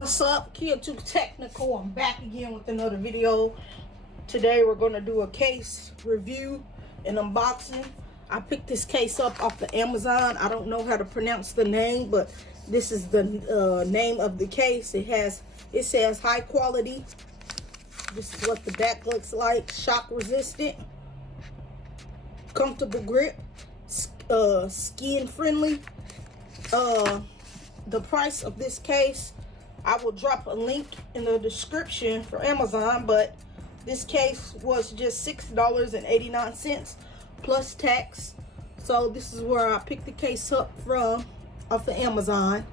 What's up, Kid Too Technical? I'm back again with another video. Today we're going to do a case review and unboxing. I picked this case up off the Amazon. I don't know how to pronounce the name, but this is the name of the case. It says high quality. This is what the back looks like. Shock resistant, comfortable grip, skin friendly. The price of this case, I will drop a link in the description for Amazon, but this case was just $6.89 plus tax. So this is where I picked the case up from, off of Amazon.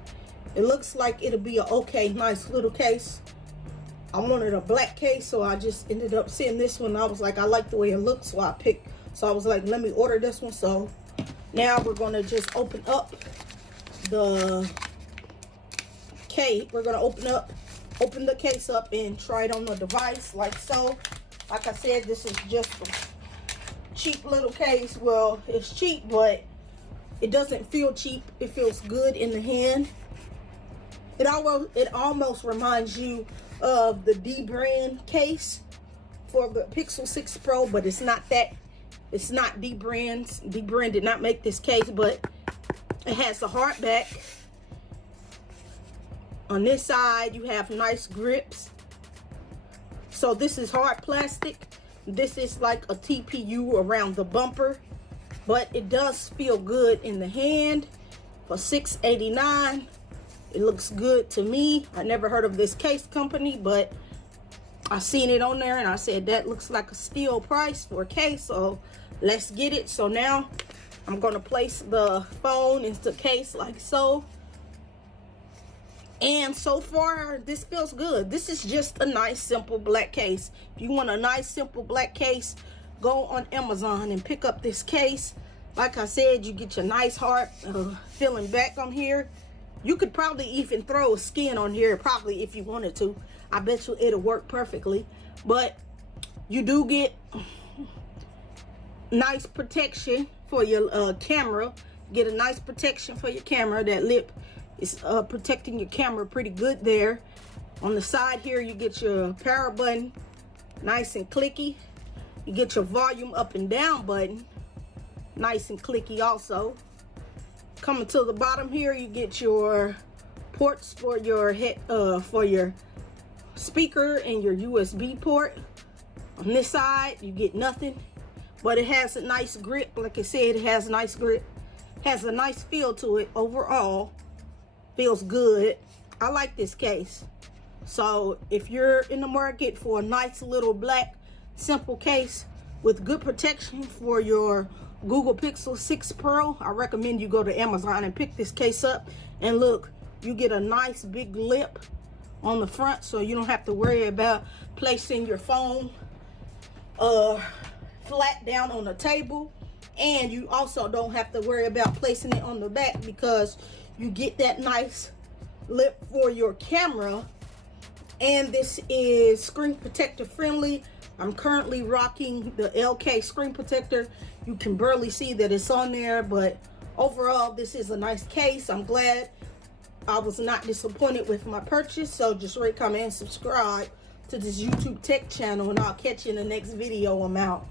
It looks like it'll be a okay, nice little case. I wanted a black case, so I just ended up seeing this one. I was like, I like the way it looks, so I was like, let me order this one. So now we're gonna just open up the case. We're gonna open the case up and try it on the device like so. Like I said, this is just a cheap little case. Well, it's cheap, but it doesn't feel cheap. It feels good in the hand. It almost reminds you of the D brand case for the Pixel 6 Pro, but it's not that. It's not D brand. D brand did not make this case, but it has the hard back. On this side, you have nice grips. So this is hard plastic. This is like a TPU around the bumper, but it does feel good in the hand. For $6.89, it looks good to me. I never heard of this case company, but I seen it on there and I said that looks like a steal price for a case, so let's get it. So now I'm gonna place the phone into the case like so. And so far, this feels good. This is just a nice, simple black case. If you want a nice, simple black case, go on Amazon and pick up this case. Like I said, you get your nice hard feeling back on here. You could probably even throw a skin on here, probably, if you wanted to. I bet you it'll work perfectly. But you do get nice protection for your camera. Get a nice protection for your camera. That lip is protecting your camera pretty good there. On the side here, you get your power button, nice and clicky. You get your volume up and down button, nice and clicky also. Coming to the bottom here, you get your ports for your speaker and your USB port. On this side, you get nothing, but it has a nice grip. Like I said, it has a nice grip, has a nice feel to it overall. Feels good. I like this case. So if you're in the market for a nice little black simple case with good protection for your Google Pixel 6 Pro, I recommend you go to Amazon and pick this case up. And look, you get a nice big lip on the front, so you don't have to worry about placing your phone flat down on the table. And you also don't have to worry about placing it on the back, because you get that nice lip for your camera. And this is screen protector friendly. I'm currently rocking the LK screen protector. You can barely see that it's on there, but overall this is a nice case. I'm glad I was not disappointed with my purchase. So just rate, comment, and subscribe to this YouTube tech channel, and I'll catch you in the next video. I'm out.